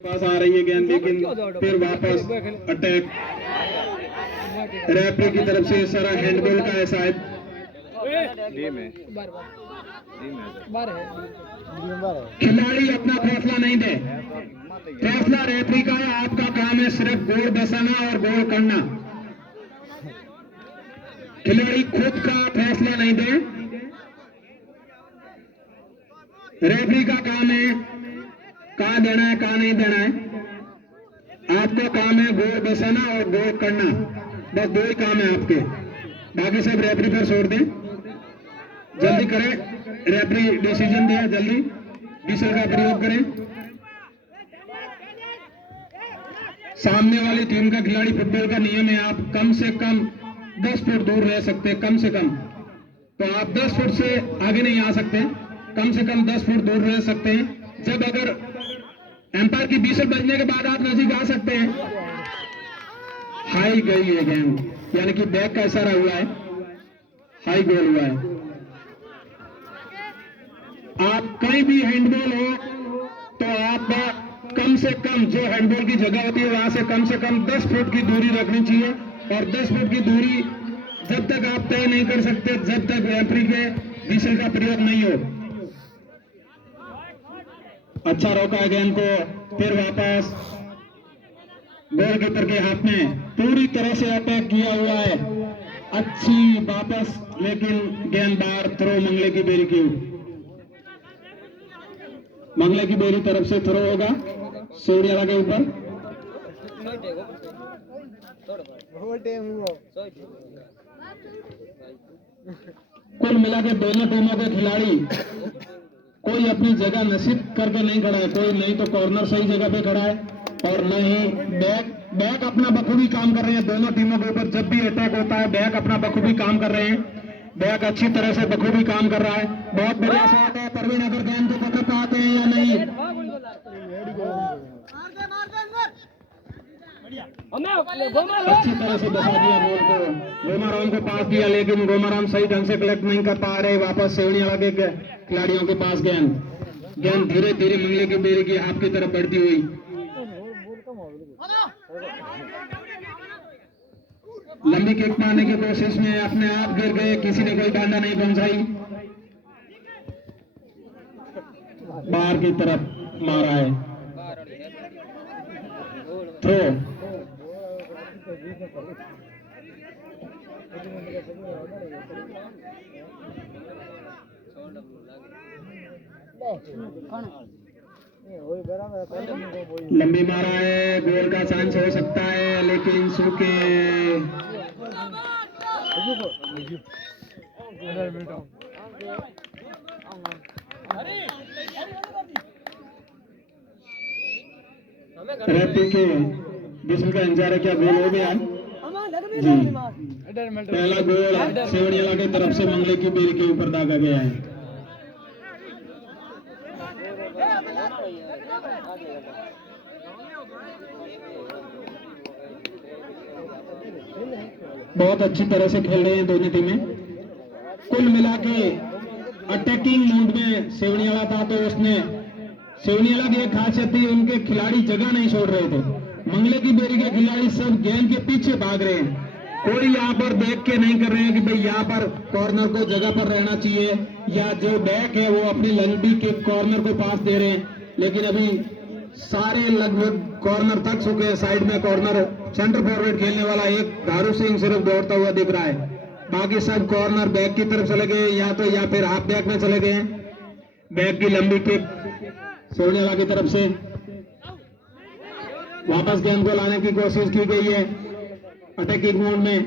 पास आ रही है गेंद, लेकिन फिर वापस अटैक। रेफरी की तरफ से सारा हैंडबॉल का है शायद। खिलाड़ी अपना फैसला नहीं दे, फैसला रेफरी का है। आपका काम है सिर्फ गोल बसाना और गोल करना। खिलाड़ी खुद का फैसला नहीं दे, रेफरी का काम है कहां देना है कहां नहीं देना है। आपका काम है गोल बसाना और गोल करना, बस दो ही काम है आपके। बाकी सब रेफरी पर छोड़ दें। जल्दी करें, रेफरी डिसीजन दिया, जल्दी विसल का प्रयोग करें। सामने वाली टीम का खिलाड़ी, फुटबॉल का नियम है आप कम से कम 10 फुट दूर रह सकते हैं, कम से कम। तो आप 10 फुट से आगे नहीं आ सकते, कम से कम 10 फुट दूर रह सकते हैं। जब अगर एम्पायर की विसल बजने के बाद आप नजदीक आ सकते हैं। हाई गई है गेंद, यानी कि बैक का इशारा हुआ है, हाई गोल हुआ है। आप कहीं भी हैंडबॉल हो तो आप कम से कम जो हैंडबॉल की जगह होती है वहां से कम 10 फुट की दूरी रखनी चाहिए। और 10 फुट की दूरी जब तक आप तय नहीं कर सकते जब तक रेफरी के विसल का प्रयोग नहीं हो। अच्छा रोका है गेंद को, फिर वापस गोलकीपर के हाथ में पूरी तरह से अटैक किया हुआ है। अच्छी वापस, लेकिन गेंद बाहर। थ्रो मंगले की बेरी की, मंगले की बेरी तरफ से थ्रो होगा सोडियाला के ऊपर। कुल मिला के दोनों टीमों के खिलाड़ी कोई अपनी जगह नसीब करके नहीं खड़ा है, कोई नहीं तो कॉर्नर सही जगह पे खड़ा है और नहीं बैक अपना बखूबी काम कर रहे हैं। दोनों टीमों के ऊपर जब भी अटैक होता है बैक अपना बखूबी काम कर रहे हैं। बैक अच्छी तरह से बखूबी काम कर रहा है। बहुत बढ़िया शॉट है। परवीन अगर गेंद को पकड़ पाते हैं या नहीं। अच्छी तरह से बचा दिया बॉल को, गोमाराम को पास दिया, लेकिन गोमाराम सही ढंग से कलेक्ट नहीं कर पा रहे। वापस सेवनियाला के खिलाड़ियों के पास गेंद धीरे धीरे मंगले की बेरी की हाथ की तरफ बढ़ती हुई। लंबी किक मारने की कोशिश में अपने आप गिर गए, किसी ने कोई डांडा नहीं पहुंचाई, बाहर की तरफ मारा है। थ्रो लंबी मारा है, गोल का चांस हो सकता है, लेकिन सूखे। रेफरी के विसल का इंतजार है, क्या गोल हो गया जी। पहला गोल सेवनियाला की तरफ से मंगले की बेरी के ऊपर दागा गया है। बहुत अच्छी तरह से खेल रहे हैं दोनों टीमें। कुल मिला के अटैकिंग मूड में सेवनियाला था, तो उसने सेवनियाला की एक खासियत थी, उनके खिलाड़ी जगह नहीं छोड़ रहे थे। मंगले की बेरी के खिलाड़ी सब गेंद के पीछे भाग रहे हैं। कोई यहाँ पर देख के नहीं कर रहे हैं कि भाई यहाँ पर कॉर्नर को जगह पर रहना चाहिए, या जो बैक है वो अपनी लंबी के कॉर्नर को पास दे रहे हैं। लेकिन अभी सारे लगभग कॉर्नर तक चुके हैं। साइड में कॉर्नर सेंटर फॉरवर्ड खेलने वाला एक धारू सिंह सिर्फ दौड़ता हुआ दिख रहा है, बाकी सब कॉर्नर बैक की तरफ चले गए, या फिर हाफ बैक में चले गए। बैक की लंबी किक सेवनियाला की तरफ से वापस गेंद को लाने की कोशिश की गई है अटैकिंग मोड में।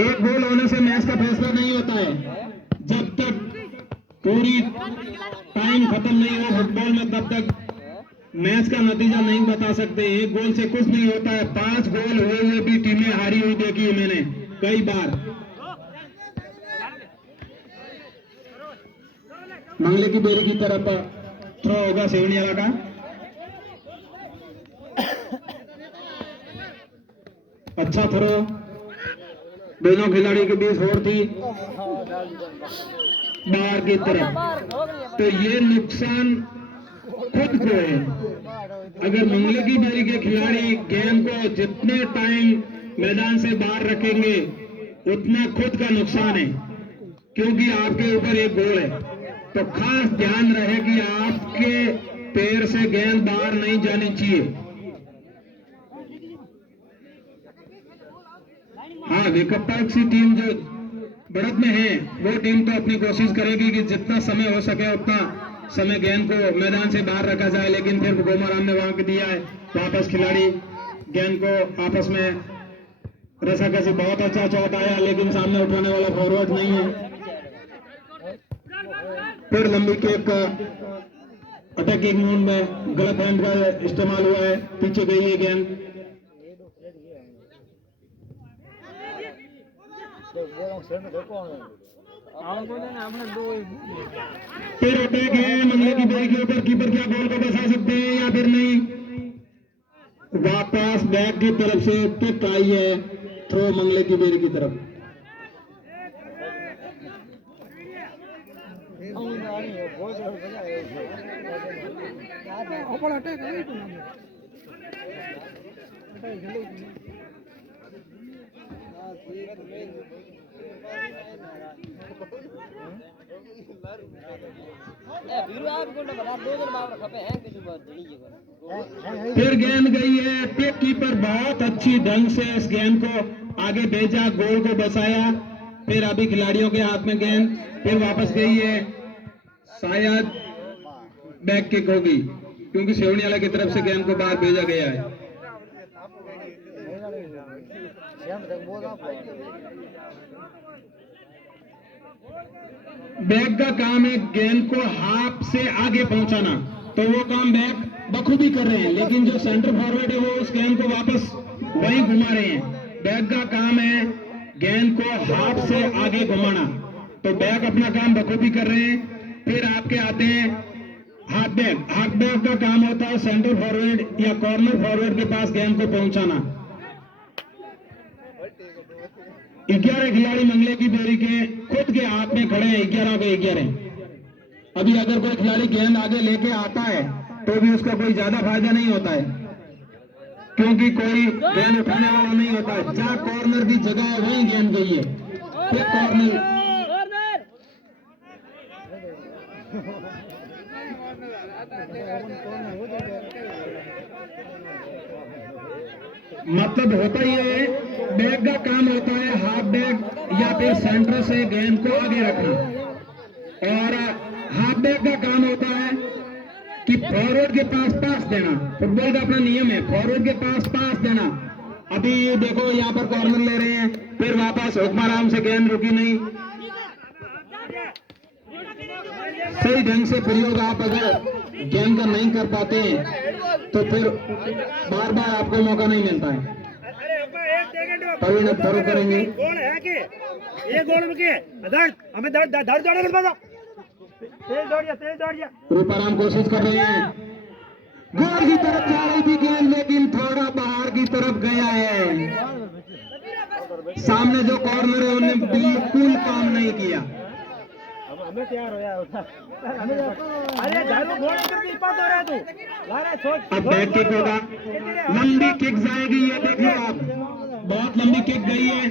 एक गोल होने से मैच का फैसला नहीं होता है। जब तक पूरी टाइम खत्म नहीं हो फुटबॉल में, तब तक मैच का नतीजा नहीं बता सकते। एक गोल से कुछ नहीं होता है। 5 गोल हुए हुए भी टीमें हारी हुई देखी है मैंने कई बार। मंगले की बेरी की तरफ थ्रो होगा सेवनियाला का। अच्छा थ्रो, दोनों खिलाड़ी के बीच होड़ थी बाहर की तरफ। तो ये नुकसान खुद को है। अगर मंगले की बेरी के खिलाड़ी गेंद को जितने टाइम मैदान से बाहर रखेंगे उतना खुद का नुकसान है, क्योंकि आपके ऊपर एक गोल है। तो खास ध्यान रहे कि आपके पैर से गेंद बाहर नहीं जानी चाहिए। हाँ, विपक्षी टीम जो बढ़त में है वो टीम तो अपनी कोशिश करेगी कि जितना समय हो सके उतना समय गेंद को मैदान से बाहर रखा जाए, लेकिन फिर गोमाराम ने वहां दिया है वापस खिलाड़ी गेंद को आपस में रसाकसी। बहुत अच्छा चौथ आया, लेकिन सामने उठाने वाला फॉरवर्ड नहीं है। फिर लंबी किक अटैकिंग मोड में गलत हैंड का इस्तेमाल हुआ है, पीछे गई है गेंद। फिर अटैक है मंगले की बेरी के ऊपर, कीपर क्या बॉल को बचा सकते हैं या फिर नहीं। वापस बैक की तरफ से किक आई है, थ्रो मंगले की बेरी की तरफ। फिर गेंद गई है, टेप कीपर बहुत अच्छी ढंग से इस गेंद को आगे भेजा, गोल को बचाया। फिर अभी खिलाड़ियों के हाथ में गेंद फिर वापस गई है, शायद बैक किक होगी क्योंकि सेवनियाला की तरफ से गेंद को बाहर भेजा गया है। बैक का काम है गेंद को हाफ से आगे पहुंचाना, तो वो काम बैक बखूबी कर रहे हैं, लेकिन जो सेंटर फॉरवर्ड है वो उस गेंद को वापस वहीं घुमा रहे हैं। बैक का काम है गेंद को हाफ से आगे घुमाना, तो बैक अपना काम बखूबी कर रहे हैं। फिर आपके आते हैं हाफ बैक। हाफ बैक का काम होता है सेंटर फॉरवर्ड या कॉर्नर फॉरवर्ड के पास गेंद को पहुंचाना। 11 खिलाड़ी मंगले की बेरी के खुद के हाथ में खड़े हैं, 11 के 11। अभी अगर कोई खिलाड़ी गेंद आगे लेके आता है तो भी उसका कोई ज्यादा फायदा नहीं होता है, क्योंकि कोई गेंद उठाने वाला नहीं होता है। जहां कॉर्नर की जगह है वहीं गेंद गई है, फिर कॉर्नर। मतलब होता ही है, बैक का काम होता है हाफ बैक या फिर सेंटर से गेंद को आगे रखना, और हाफ बैक का काम होता है कि फॉरवर्ड के पास पास देना। फुटबॉल का अपना नियम है, फॉरवर्ड के पास देना। अभी देखो यहाँ पर कॉर्नर ले रहे हैं, फिर वापस हुक्माराम से गेंद रुकी नहीं। सही ढंग से प्रयोग आप अगर गेंद का नहीं कर पाते तो फिर बार बार आपको मौका नहीं मिलता है। परिणत थरो करेंगे। रूपाराम कोशिश कर रहे हैं, गोल की तरफ जा रही थी गेंद, लेकिन थोड़ा बाहर की तरफ गया है। सामने जो कॉर्नर है उन्हें बिल्कुल काम नहीं किया। हमें तैयार हो यार। अरे झाड़ू घोड़े कर दी पास हो रहा है तू। अब बैक किक होगा, लंबी किक जाएगी, ये देखिए आप, बहुत लंबी किक गई है।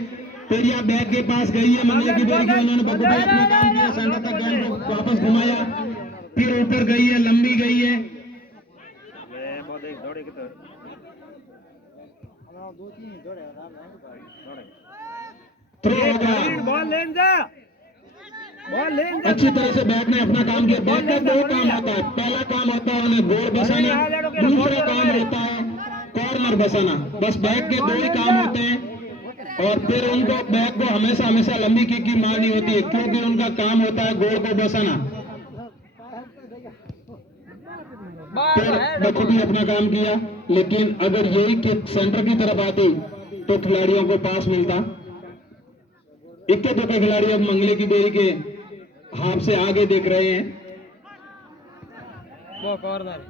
फिर यह बैक के पास गई है मंगले की बेरी की, उन्होंने बखूबी अपना काम किया, सेंटर तक गेंद को वापस घुमाया, फिर ऊपर गई है, लंबी गई है। थ्रो होगा। अच्छी तरह से बैक ने अपना काम किया। बैक का दो काम होता है, पहला काम होता है उन्हें गोल बसाना, दूसरा काम होता है कॉर्नर बसाना। बस बैक के दो ही काम होते हैं, और फिर उनको बैक को हमेशा हमेशा लंबी किक की मारनी होती है, क्योंकि उनका काम होता है गोल को बसाना। फिर बखूबी अपना काम किया, लेकिन अगर यही किक सेंटर की तरफ आती तो खिलाड़ियों को पास मिलता। इक्के तो के खिलाड़ी अब मंगले की बेरी के हाफ से आगे देख रहे हैं। वो कॉर्नर,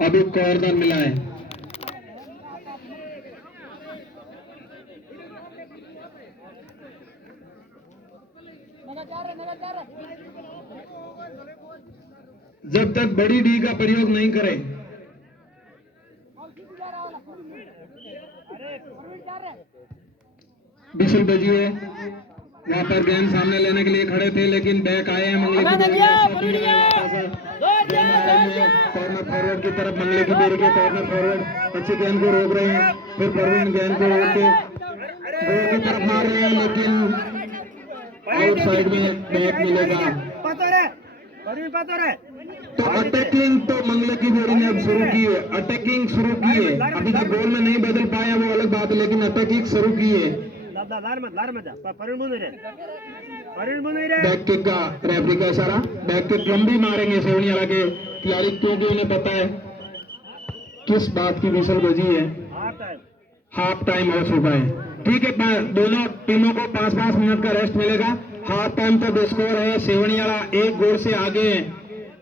अभी कॉर्नर मिला है। जब तक बड़ी डी का प्रयोग नहीं करें। बिशल बजी है, वहां पर गेंद सामने लेने के लिए खड़े थे लेकिन बैक आए हैं मंगले की बेरी कॉर्नर फॉरवर्ड की तरफ। मंगले की बेरी के कॉर्नर फॉरवर्ड अच्छी गेंद को रोक रहे हैं, फिर परवीन गेंद को रोक के गोल की तरफ मार रहे हैं लेकिन आउटसाइड में बैट मिलेगा। तो अटैकिंग तो मंगले की बेरी ने अब शुरू की है, अटैकिंग शुरू की है। अभी तक गोल में नहीं बदल पाया वो अलग बात है, लेकिन अटैकिंग शुरू की है। बैक किक का रेफरी का इशारा, बैक किक हम भी मारेंगे सेवनियाला के खिलाड़ी क्योंकि उन्हें पता है किस बात की विसल बजी है। हाफ टाइम हो चुका है, ठीक है। दोनों टीमों को 5-5 मिनट का रेस्ट मिलेगा। हाफ टाइम तक स्कोर है सेवनियाला 1 गोल से आगे है,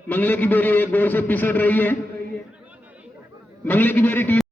मंगले की बेरी 1 गोल से पिछड़ रही है। मंगले की बेरी टीम